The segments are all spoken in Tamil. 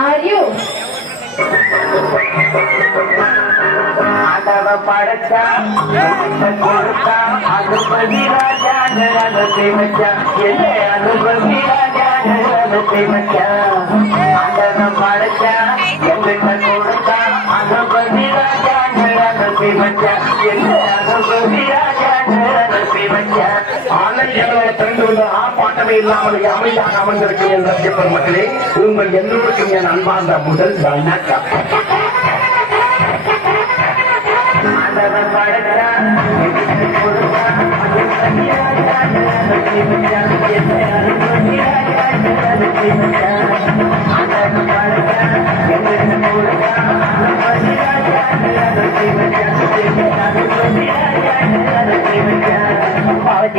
Are you? ஆண்டவ படைச்சா கொடுத்தா அனுபவி ராஜா அனுபவி மச்சா என்ன அனுபவி ராஜா அனுபவி மச்சா ஆண்டவ படைச்சா எங்கிட்ட கொடுத்தா அனுபவி ராஜா அனுபவி மச்சா என்ன அனுபவி ராஜா அனுபவி மச்சா ஆலயங்களை திறந்துள்ள ஆர்ப்பாட்டமே இல்லாமல் அமைதியாக அமர்ந்திருக்கும் என் ரசிக பெருமக்களே உங்கள் எல்லோருக்கும் என் அன்பார்ந்த முதல் வணக்கம்.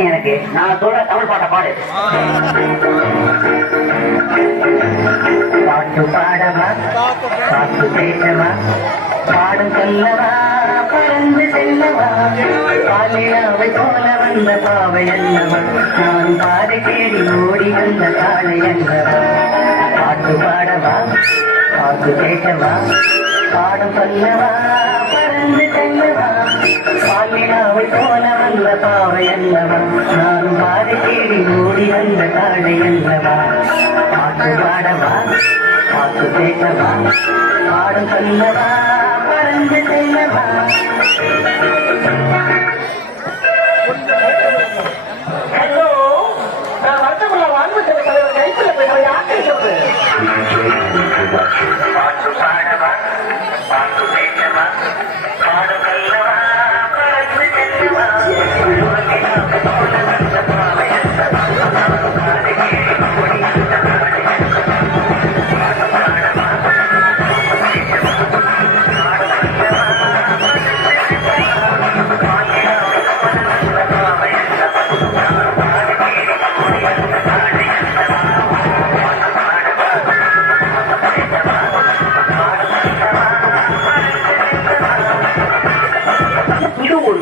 எனக்கு நான் சொல்ற தமிழ் பாட்ட பாடு பாட்டு பாடவா பாட்டு பேசவா பாடும் சொல்லவா பறந்து செல்லவா பாலியாவை போல வந்த பாவை அல்லவா நான் பாதை தேடி ஓடி வந்த காலை அல்லவா பாட்டு பாடவா பாட்டு பேசவா பாடும் சொல்லவா பறந்து செல்லவா பாலியாவை போல வந்த பாவை அல்லவா நான் பாதை தேடி ஓடி வந்த காலை அல்லவா பாட்டு பாடவா பாட்டு பேசவா பாடும் சொல்லவா பறந்து செல்லவா. ஹலோ, நான் வருத்தமுள்ள வாழ்வுற்ற தலைவர் கைப்பிள்ள போய் யாருக்கு சொல்றது? பாட்டு பாடவா பாட்டு பேசவா பாடும் சொல்லவா பறந்து செல்லவா.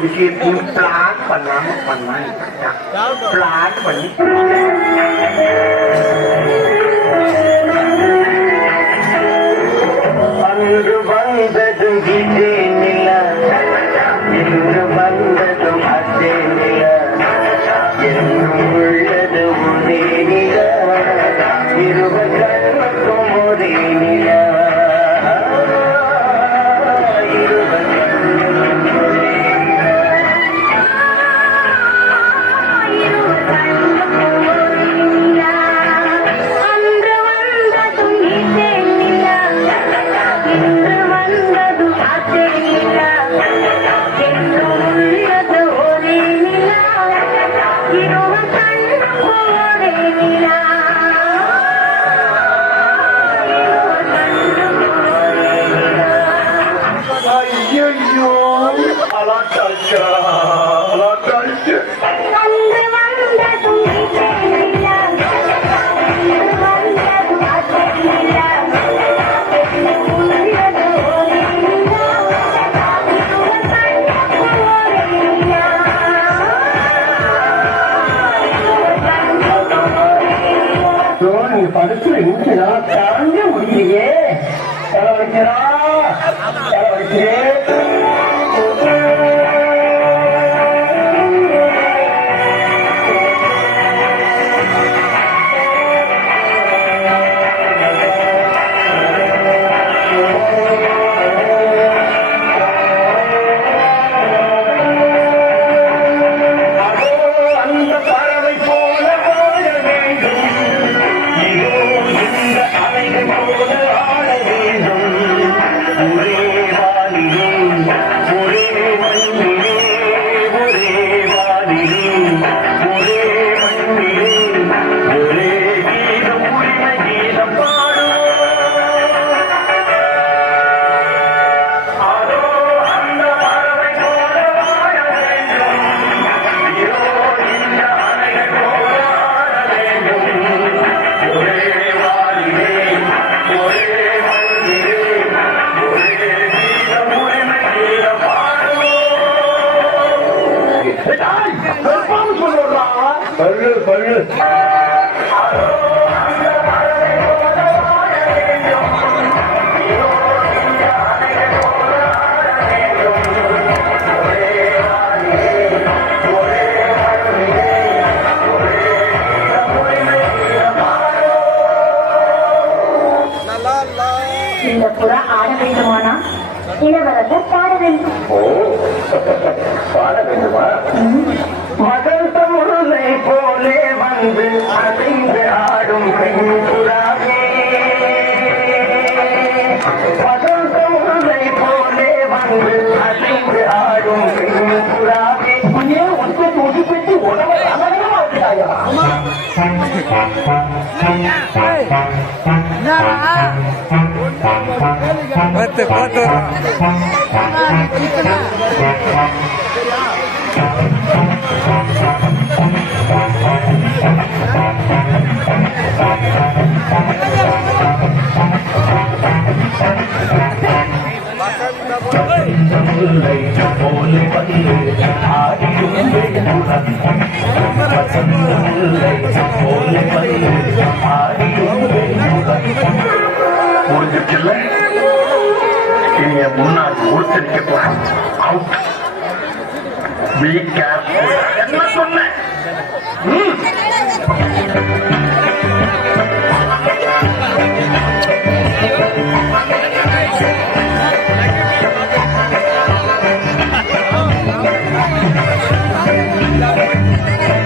விஷயத்தையும் பிளான் பண்ணாம பிளான் பண்ணி அன்று வந்தது இதே நில இன்று வந்தது அதே நில என்று உள்ளது ஒரே நில இருவருக்கும் ஒரே நில படுத்து நிமிஷம் தாங்க முடியலையே செலவழிக்கிறா செலவழிக்கிறேன். ஒரே வாலியும் இந்த புறா ஆட வேண்டுமானா இளவரசர் பாட வேண்டும். ஓ, பாட வேண்டுமா? மகந்த முருளை போலே வந்து அசைந்து ஆடும் புறாவே, மகந்த முருளை போலே வந்து அசைந்து ஆடும் புறாவே, உன்னே ஒன்றை ஒதுப்பெட்டி உணவை அமரமா இருக்கிறாயா? பார்த்து பார்த்து முடிஞ்சிருச்சுல்ல, இனிய முன்னாடி ஊர்த்தரிக்க போறேன். அவுட். Be careful. என்ன சொன்னேன்?